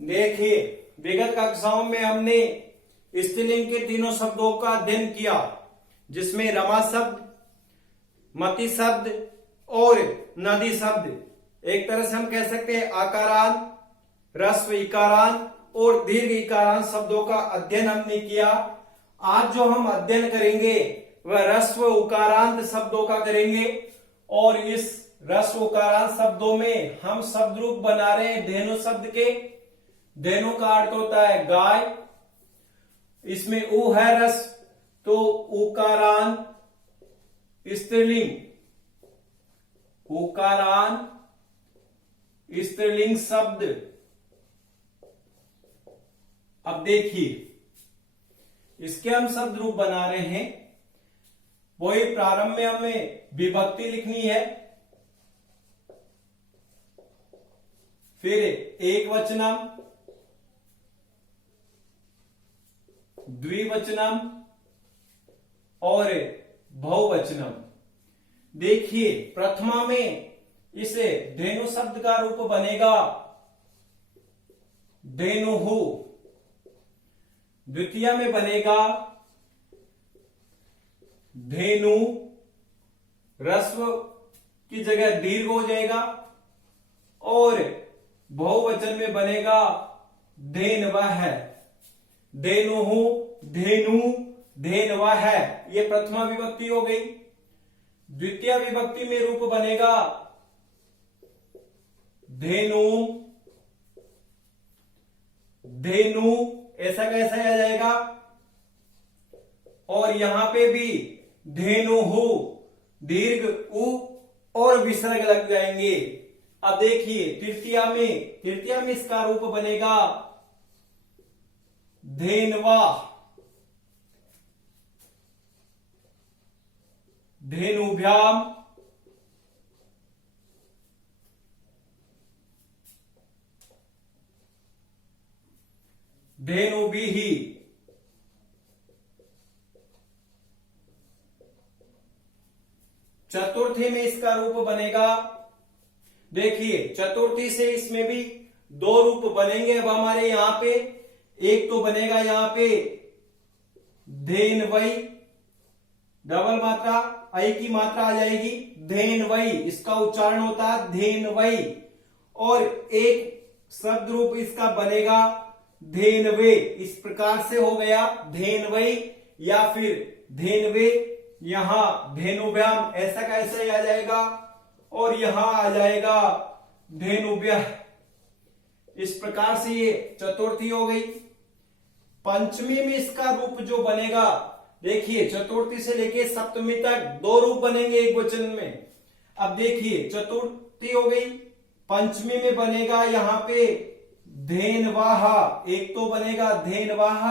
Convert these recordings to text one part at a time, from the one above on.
देखिए, विगत कक्षाओं में हमने स्त्रीलिंग के तीनों शब्दों का अध्ययन किया, जिसमें रमा शब्द, मति शब्द और नदी शब्द। एक तरह से हम कह सकते हैं आकारांत, ह्रस्व इकारांत और दीर्घ इकारांत शब्दों का अध्ययन हमने किया। आज जो हम अध्ययन करेंगे वह ह्रस्व उकारांत शब्दों का करेंगे, और इस ह्रस्व उकारांत शब्दों में हम शब्द रूप बना रहे हैं धेनु शब्द के। धेनु का अर्थ होता है गाय, इसमें उ है रस, तो उकारांत स्त्रीलिंग, उकारांत स्त्रीलिंग शब्द। अब देखिए, इसके हम शब्द रूप बना रहे हैं। वही प्रारंभ में हमें विभक्ति लिखनी है, फिर एक वचनम, द्विवचनम और बहुवचनम। देखिए, प्रथमा में इसे धेनु शब्द का रूप बनेगा धेनुहु, द्वितीय में बनेगा धेनु, ह्रस्व की जगह दीर्घ हो जाएगा, और बहुवचन में बनेगा धेनवः, धेनुहु, धेनु, धेनवः। ये प्रथमा विभक्ति हो गई। द्वितीय विभक्ति में रूप बनेगा धेनु, धेनु, ऐसा कैसा आ जाएगा, और यहां पे भी धेनुहु, दीर्घ उ और विसर्ग लग जाएंगे। अब देखिए, तृतीया में इसका रूप बनेगा धेनवा, धेनुभ्याम, धेनुभिः। चतुर्थी में इसका रूप बनेगा, देखिए चतुर्थी से इसमें भी दो रूप बनेंगे। अब हमारे यहां पे एक तो बनेगा यहां पे धेनवई, डबल मात्रा, आई की मात्रा आ जाएगी, धेनवई, इसका उच्चारण होता है धेनवई। और एक शब्द रूप इसका बनेगा धेनवे, इस प्रकार से हो गया धेनवई या फिर धेनवे। यहां धेनुभ्याम, ऐसा कैसे आ जाएगा, और यहां आ जाएगा धेनुभ्यः। इस प्रकार से ये चतुर्थी हो गई। पंचमी में इसका रूप जो बनेगा, देखिए चतुर्थी से लेके सप्तमी तक दो रूप बनेंगे एक वचन में। अब देखिए, चतुर्थी हो गई, पंचमी में बनेगा यहां पे धेनवाह, एक तो बनेगा धेनवाह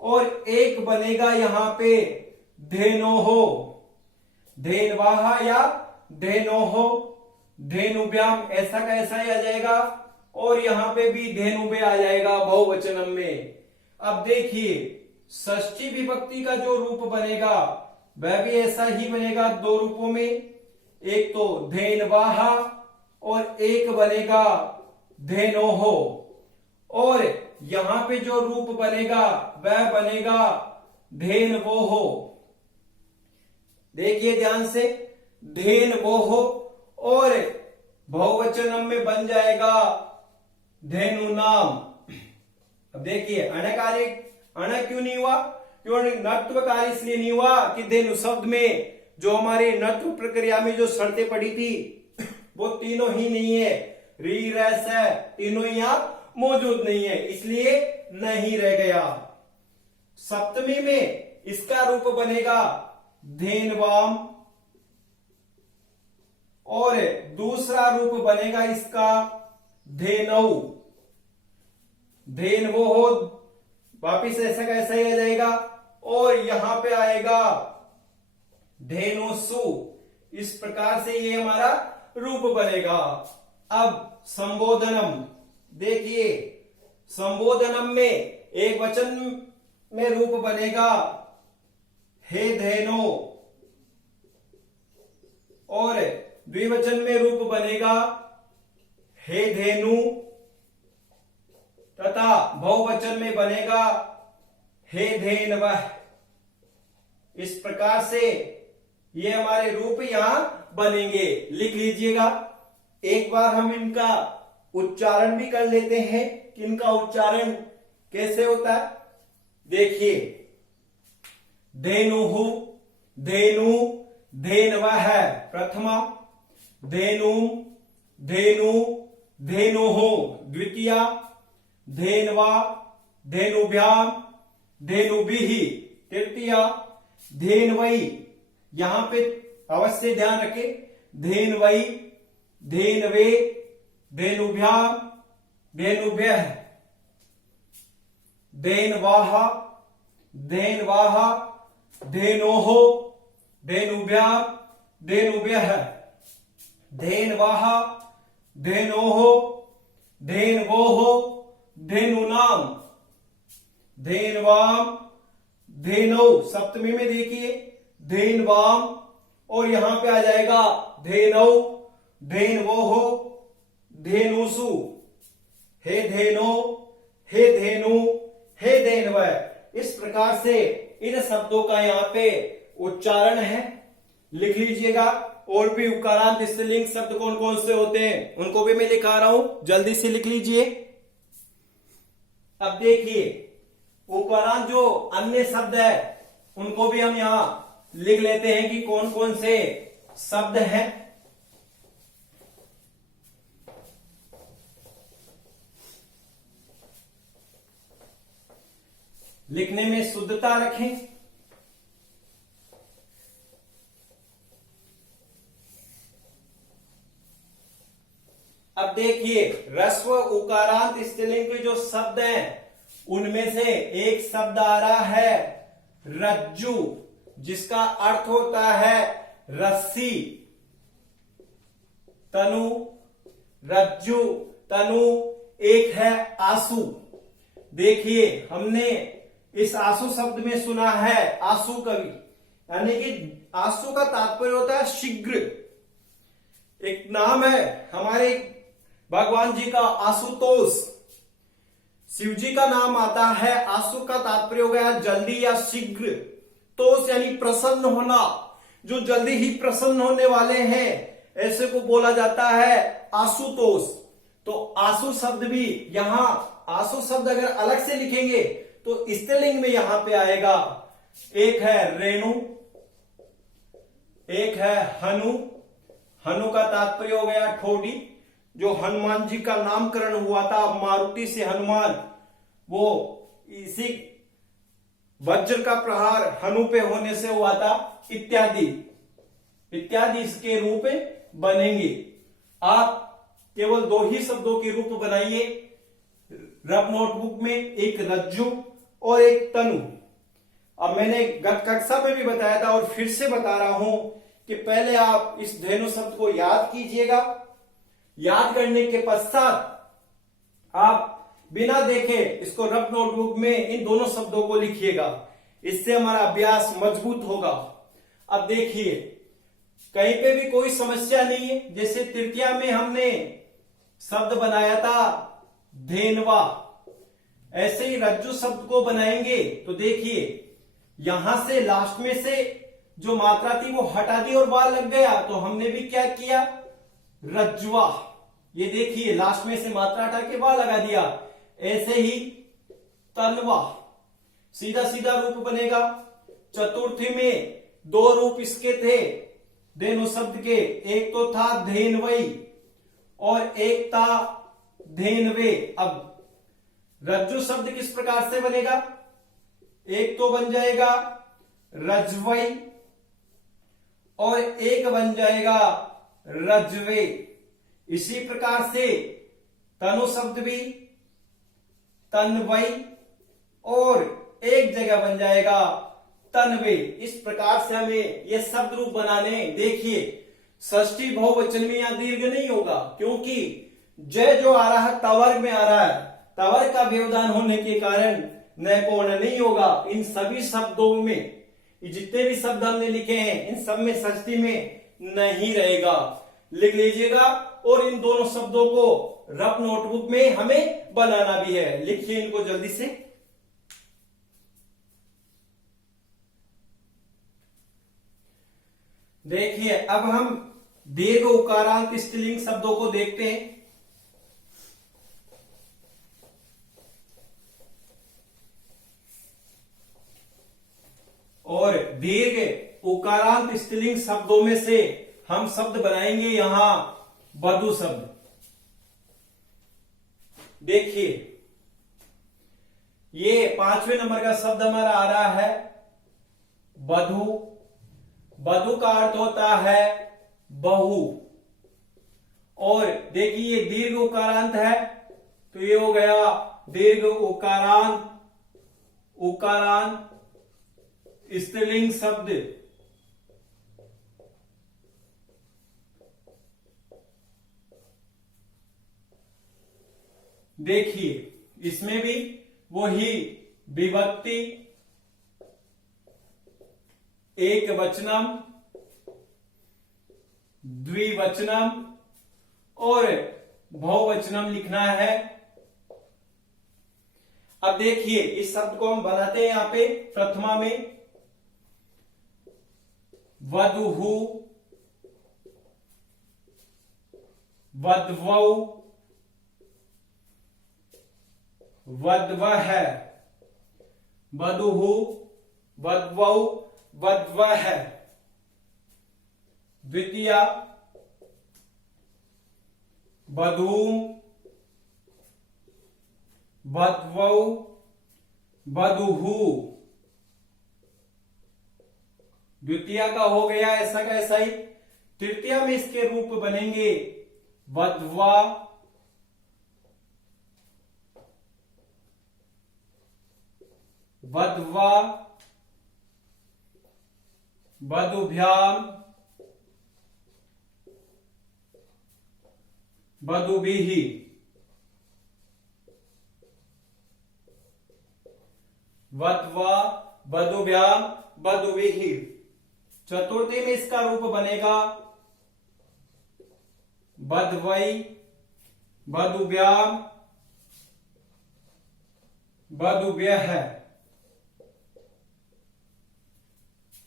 और एक बनेगा यहां पे धेनोहो, धेनवाह या धेनोहो, धेनुभ्याम, ऐसा कैसा आ जाएगा, और यहां पे भी धेनुभे आ जाएगा बहुवचनम में। अब देखिए, षष्ठी विभक्ति का जो रूप बनेगा वह भी ऐसा ही बनेगा दो रूपों में, एक तो धेनवाह और एक बनेगा धेनोहो। और यहां पे जो रूप बनेगा वह बनेगा धेनवोहो। देखिए ध्यान से, धेनवोहो, और बहुवचनम में बन जाएगा धेनुनाम। अब देखिए, अणकारी अण क्यों नहीं हुआ, क्यों नत्वकारी इसलिए नहीं हुआ कि धेनु शब्द में जो हमारे नत्व प्रक्रिया में जो शर्तें पड़ी थी वो तीनों ही नहीं है, री रस है, तीनों ही यहां मौजूद नहीं है, इसलिए नहीं रह गया। सप्तमी में इसका रूप बनेगा धेनवाम, और दूसरा रूप बनेगा इसका धेनऊ, धेनवोहो, वापिस ऐसा कैसा ही आ जाएगा, और यहां पे आएगा धेनुसु। इस प्रकार से ये हमारा रूप बनेगा। अब संबोधनम, देखिए संबोधनम में एक वचन में रूप बनेगा हे धेनो, और द्विवचन में रूप बनेगा हे धेनु, तथा बहुवचन में बनेगा हे धेन वह। इस प्रकार से ये हमारे रूप यहां बनेंगे, लिख लीजिएगा। एक बार हम इनका उच्चारण भी कर लेते हैं कि इनका उच्चारण कैसे होता है। देखिए, धेनुहु, धेनु, धेनवः प्रथमा, धेनुम, धेनु, धेनुहु द्वितीया, धेनवा, धेनुभ्याम, धेनुभिः तृतीया, धेनवई, यहां पे अवश्य ध्यान रखें, धेनवई, धेनवे, धेनुभ्याम, धेनुभ्यः, धेनवाः, धेनवाः, धेनोः, धेनुभ्याम, धेनुभ्यः, धेनवाः, धेनोः, धेनवोः, धेनुनाम, धेनवाम, धेनौ सप्तमी में देखिए, धेनवाम, और यहां पे आ जाएगा धेनौ, धेनवोः, धेनुषु, हे धेनो, हे धेनु, हे धेनवः। इस प्रकार से इन शब्दों का यहाँ पे उच्चारण है, लिख लीजिएगा। और भी उकारांत स्त्रीलिंग शब्द कौन कौन से होते हैं उनको भी मैं लिखा रहा हूं, जल्दी से लिख लीजिए। अब देखिए, उकारांत जो अन्य शब्द है उनको भी हम यहां लिख लेते हैं कि कौन कौन से शब्द हैं। लिखने में शुद्धता रखें। अब देखिए, ह्रस्व उकारांत स्त्रीलिंग के जो शब्द हैं उनमें से एक शब्द आ रहा है रज्जु, जिसका अर्थ होता है रस्सी। तनु, रज्जु, तनु। एक है आंसू। देखिए, हमने इस आंसू शब्द में सुना है आंसू कवि, यानी कि आंसू का तात्पर्य होता है शीघ्र। एक नाम है हमारे भगवान जी का आशुतोष, शिव जी का नाम आता है। आंसू का तात्पर्य हो गया जल्दी या शीघ्र, तोष यानी प्रसन्न होना, जो जल्दी ही प्रसन्न होने वाले हैं ऐसे को बोला जाता है आशुतोष। तो आंसू शब्द भी यहां, आंसू शब्द अगर अलग से लिखेंगे तो स्त्रीलिंग में यहां पे आएगा। एक है रेणु, एक है हनु। हनु का तात्पर्य हो गया ठोडी, जो हनुमान जी का नामकरण हुआ था मारुति से हनुमान, वो इसी वज्र का प्रहार हनु पे होने से हुआ था, इत्यादि इत्यादि इसके रूप बनेंगे। आप केवल दो ही शब्दों के रूप बनाइए रफ नोटबुक में, एक रज्जु और एक तनु। अब मैंने गत कक्षा में भी बताया था और फिर से बता रहा हूं कि पहले आप इस धेनु शब्द को याद कीजिएगा। याद करने के पश्चात आप बिना देखे इसको रफ नोटबुक में इन दोनों शब्दों को लिखिएगा, इससे हमारा अभ्यास मजबूत होगा। अब देखिए, कहीं पे भी कोई समस्या नहीं है। जैसे तृतीया में हमने शब्द बनाया था धेनवा, ऐसे ही रज्जु शब्द को बनाएंगे। तो देखिए, यहां से लास्ट में से जो मात्रा थी वो हटा दी और वार लग गया, तो हमने भी क्या किया, रज्जुआ। ये देखिए, लास्ट में से मात्रा हटा के वार लगा दिया। ऐसे ही तनवा, सीधा सीधा रूप बनेगा। चतुर्थी में दो रूप इसके थे धेनु शब्द के, एक तो था धेनवई और एक था धेनवे। अब रज्जु शब्द किस प्रकार से बनेगा, एक तो बन जाएगा रजवई और एक बन जाएगा रजवे। इसी प्रकार से तनु शब्द भी तनवई और एक जगह बन जाएगा तनवे। इस प्रकार से हमें ये शब्द रूप बनाने। देखिए, षष्ठी बहुवचन में यहां दीर्घ नहीं होगा, क्योंकि जय जो आ रहा है तवर्ग में आ रहा है, तवर्ग का व्यवधान होने के कारण न कोण नहीं होगा। इन सभी शब्दों में, जितने भी शब्द हमने लिखे हैं, इन सब में षष्ठी में नहीं रहेगा, लिख लीजिएगा। और इन दोनों शब्दों को रफ नोटबुक में हमें बनाना भी है। लिखिए इनको जल्दी से। देखिए अब हम दीर्घ उकारांत स्त्रीलिंग शब्दों को देखते हैं। और दीर्घ उकारांत स्त्रीलिंग शब्दों में से हम शब्द बनाएंगे यहां वधु शब्द। देखिए ये 5वें नंबर का शब्द हमारा आ रहा है वधु। वधु का अर्थ होता है बहू। और देखिए ये दीर्घ उकारांत है तो ये हो गया दीर्घ उकारांत स्त्रीलिंग शब्द। देखिए इसमें भी वही विभक्ति, एक वचनम, द्विवचनम और बहुवचनम लिखना है। अब देखिए इस शब्द को हम बनाते हैं यहां पे प्रथमा में वधुहु, वधवौ, वधवः, वधुहु, वधवौ, वधवः। द्वितीया वधूम, वधवौ, वधुहु। द्वितीया का हो गया ऐसा का ऐसा ही। तृतीया में इसके रूप बनेंगे वधवा, वधवा, वधुभ्याम, वधुभिः। वधवा, वधुभ्याम, वधुभिः। चतुर्थी में इसका रूप बनेगा वधवै, वधुभ्याम, वधुव्यः।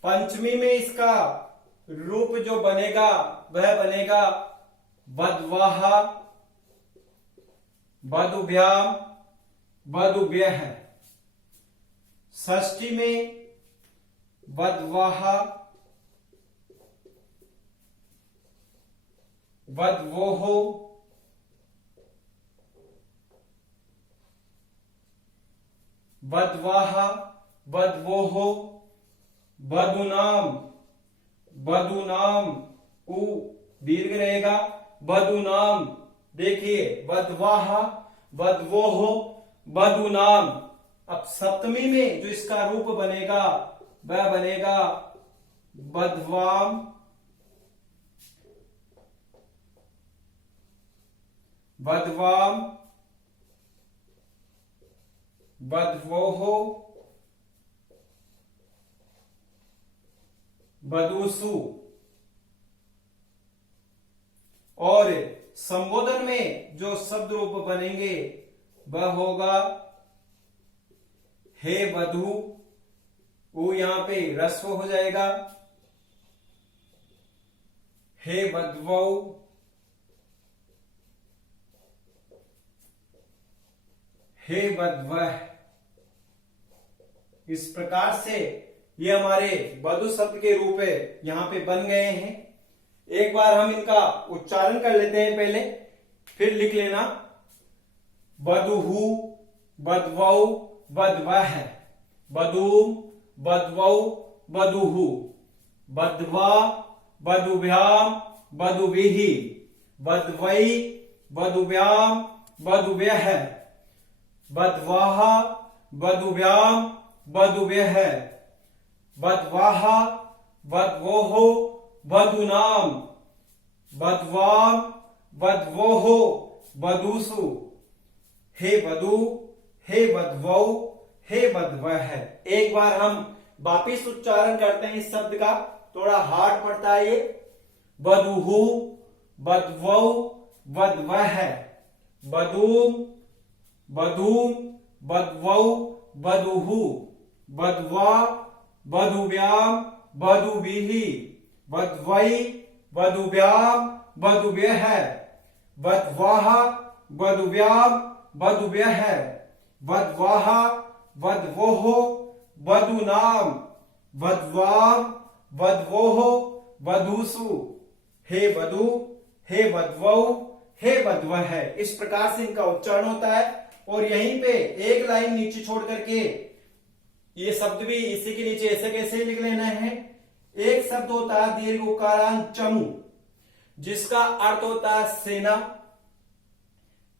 पंचमी में इसका रूप जो बनेगा वह बनेगा वधवाः, वधुभ्याम, वधुव्यः। षष्ठी में वधवाः, वधवोः, वधवाः, वधवोः, वधूनाम, वधूनाम उ दीर्घ रहेगा वधूनाम। देखिए वधवाः, वधवोः, वधूनाम। अब सप्तमी में जो इसका रूप बनेगा वह बनेगा वधवाम, वधवाम, वधवोः, वधूसु। और संबोधन में जो शब्द रूप बनेंगे वह होगा हे वधू। वो यहां पे ह्रस्व हो जाएगा। हे वधवौ, हे वधवः। इस प्रकार से ये हमारे वधु शब्द के रूप यहां पे बन गए हैं। एक बार हम इनका उच्चारण कर लेते हैं पहले, फिर लिख लेना। वधुहु, वधवौ, वधवः, वधूम, वधवौ, वधुहु, वधवा, वधुभ्याम, वधुभिः, वधवै, वधुभ्याम, वधुव्यः, वधवाः, वधुभ्याम, वधुव्यः, वधवाः, वधवोः, वधूनाम, वधवाम, वधवोः, वधूसु। हे वधू, हे वधवौ, हे वधवः। एक बार हम वापिस उच्चारण करते हैं इस शब्द का, थोड़ा हार्ड पड़ता है ये। वधुहु, वधवौ, वधवः, बधूम, बधूम, बधवौ, बधुहु, बधवा, बधुव्याम, बधुभिः, बधवै, बधुव्याम, बधुव्यः, बधवाः, बधुव्याम, बधुव्यः, बधवाः, बधवोः, बधूनाम, बधवाम, बधवोः, बधूसु, हे वधू, हे वधवौ, हे वधवः। इस प्रकार से इनका उच्चारण होता है। और यहीं पे एक लाइन नीचे छोड़ करके ये शब्द भी इसी के नीचे ऐसे कैसे लिख लेना है। एक शब्द होता है दीर्घ उकारांत चमू, जिसका अर्थ होता है सेना।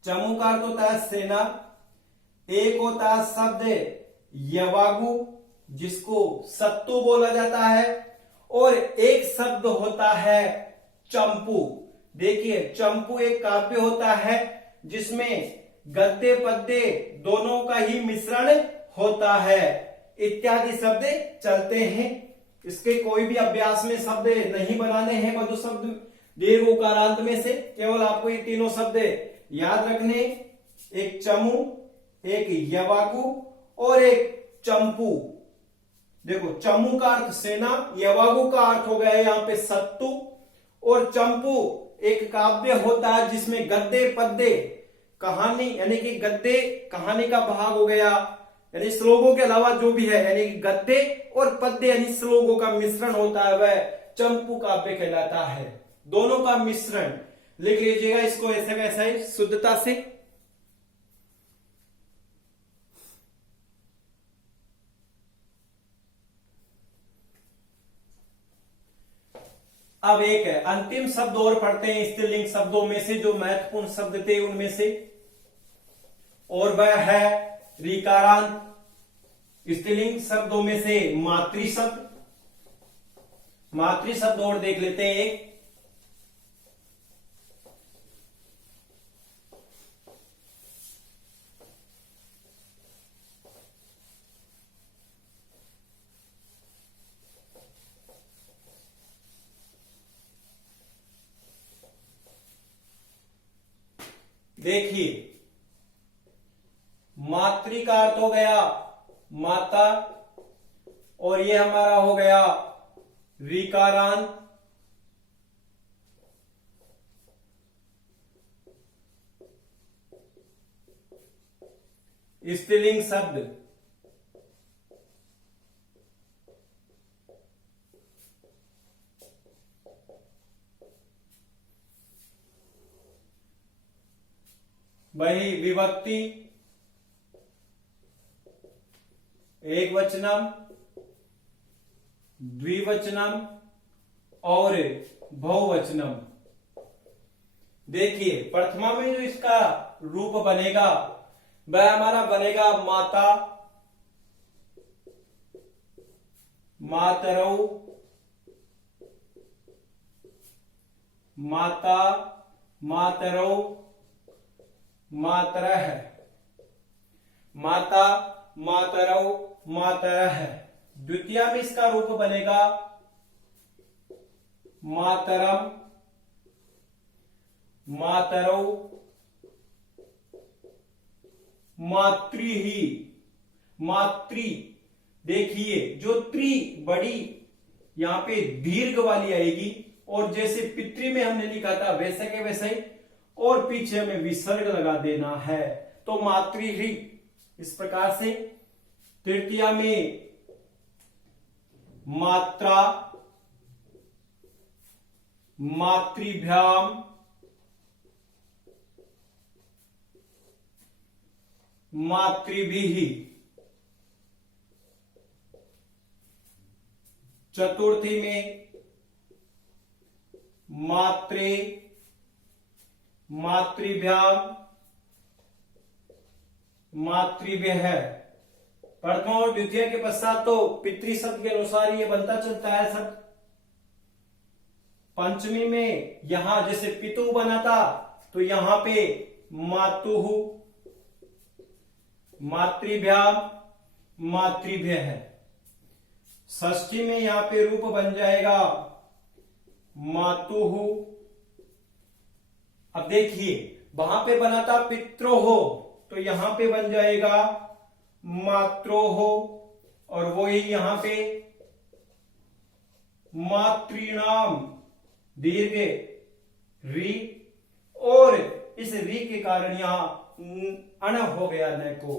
चमू का अर्थ होता है सेना। एक होता है शब्द यवागु, जिसको सत्तू बोला जाता है। और एक शब्द होता है चंपू। देखिए, चंपू एक काव्य होता है जिसमें गद्य पद्य दोनों का ही मिश्रण होता है, इत्यादि शब्द चलते हैं। इसके कोई भी अभ्यास में शब्द नहीं बनाने हैं मधु शब्द दीर्घ उकारांत में से, केवल आपको ये तीनों शब्द याद रखने, एक चमू, एक यवागु और एक चंपू। देखो, चमू का अर्थ सेना, यवागु का अर्थ हो गया यहाँ पे सत्तू, और चंपू एक काव्य होता है जिसमें गद्य पद्य कहानी, यानी कि गद्य कहानी का भाग हो गया, यानी श्लोकों के अलावा जो भी है, यानी कि गद्य और पद्य यानी श्लोकों का मिश्रण होता है, वह चंपू काव्य कहलाता है। दोनों का मिश्रण लिख लीजिएगा इसको ऐसे वैसा ही शुद्धता से। अब एक अंतिम शब्द और पढ़ते हैं स्त्रीलिंग शब्दों में से, जो महत्वपूर्ण शब्द थे उनमें से, और वह है ऋकारांत। स्त्रीलिंग शब्दों में से मातृ शब्द। मातृ शब्द और देख लेते हैं एक। देखिए, मातृ का अर्थ हो गया माता, और ये हमारा हो गया ऋकारांत। स्त्रीलिंग शब्द। वही विभक्ति, एक वचनम, द्विवचनम और बहुवचनम। देखिए, प्रथमा में जो इसका रूप बनेगा वह हमारा बनेगा माता, मातरौ, माता, मातरौ, मातरः, माता, मातरौ, मातरः। द्वितीय में इसका रूप बनेगा मातरम, मातरौ, मातृहि, मातृ। देखिए, जो त्रि बड़ी यहां पे दीर्घ वाली आएगी, और जैसे पितृ में हमने लिखा था वैसे के वैसे ही, और पीछे हमें विसर्ग लगा देना है, तो मातृहि। इस प्रकार से तृतीया में मात्रा, मातृभ्याम, मातृभिः। चतुर्थी में मात्रे, मातृभ्याम, मातृभ्यः। प्रथम और द्वितीय के पश्चात तो पितृ शब्द के अनुसार ये बनता चलता है सब। पंचमी में यहां जैसे पितु बना था, तो यहां पे मातुहु, मातृभ्याम, मातृभ्यः। षष्ठी में यहां पे रूप बन जाएगा मातुहु। अब देखिए, वहां पे बना था पित्रोहो, तो यहां पे बन जाएगा मात्रोहो, और वो ही यहां पे मातृणाम, दीर्घ री, और इस री के कारण यहां अण हो गया न को।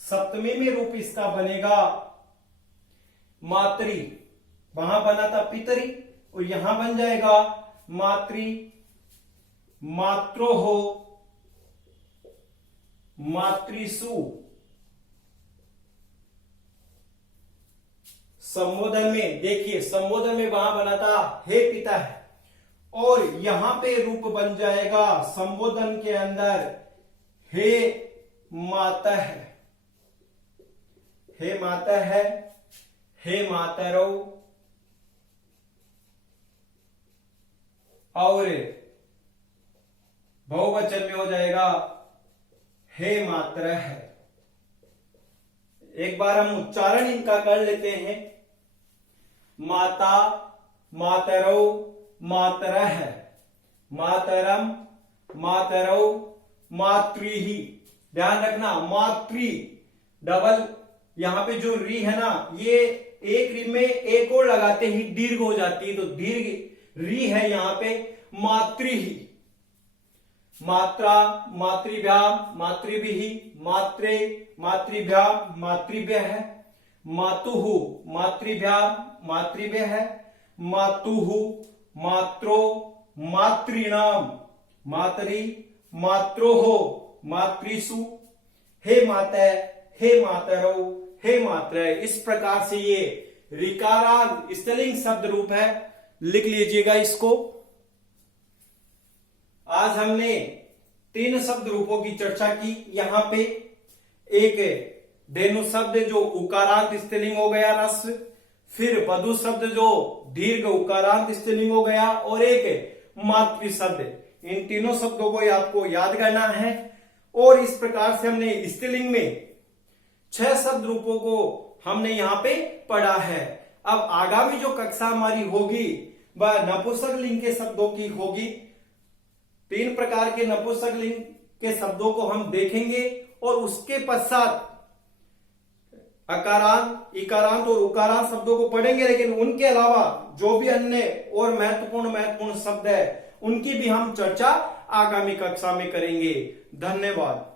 सप्तमी में रूप इसका बनेगा मातृ, वहां बना था पितरी और यहां बन जाएगा मातृ, मात्रोहो, मातृसु। संबोधन में देखिए, संबोधन में वहां बना था हे पिता है, और यहां पे रूप बन जाएगा संबोधन के अंदर हे माता है, हे माता है, हे मातरो, और बहुवचन में हो जाएगा हे मात्र है। एक बार हम उच्चारण इनका कर लेते हैं। माता, मातरो, मातरः, मातरम, मातरो, मातृहि। ध्यान रखना, मातृ डबल, यहां पे जो री है ना, ये एक री में एक और लगाते ही दीर्घ हो जाती है, तो दीर्घ री है यहां पे मातृहि। मात्रा, मातृभ्याम, मातृभिः, मात्रे, मातृभ्याम, मातृभ्यः, मातुः, मातृभ्याम, मातृभ्यः, मातुः, मात्रो, मातृणाम, मातरि, मात्रोः, मातृसु, हे माता, हे मातरो, हे मात्र। इस प्रकार से ये ऋकारांत स्त्रीलिंग शब्द रूप है, लिख लीजिएगा इसको। आज हमने 3 शब्द रूपों की चर्चा की। यहां पे एक धेनु शब्द जो उकारांत स्त्रीलिंग हो गया रस, फिर वधु शब्द जो दीर्घ उकारांत स्त्रीलिंग हो गया, और एक मातृ शब्द। इन तीनों शब्दों को आपको याद करना है। और इस प्रकार से हमने स्त्रीलिंग में 6 शब्द रूपों को हमने यहां पे पढ़ा है। अब आगामी जो कक्षा हमारी होगी वह नपुंसक लिंग के शब्दों की होगी। 3 प्रकार के नपुंसक लिंग के शब्दों को हम देखेंगे, और उसके पश्चात अकारांत, इकारांत और उकारांत शब्दों को पढ़ेंगे। लेकिन उनके अलावा जो भी अन्य और महत्वपूर्ण शब्द है, उनकी भी हम चर्चा आगामी कक्षा में करेंगे। धन्यवाद।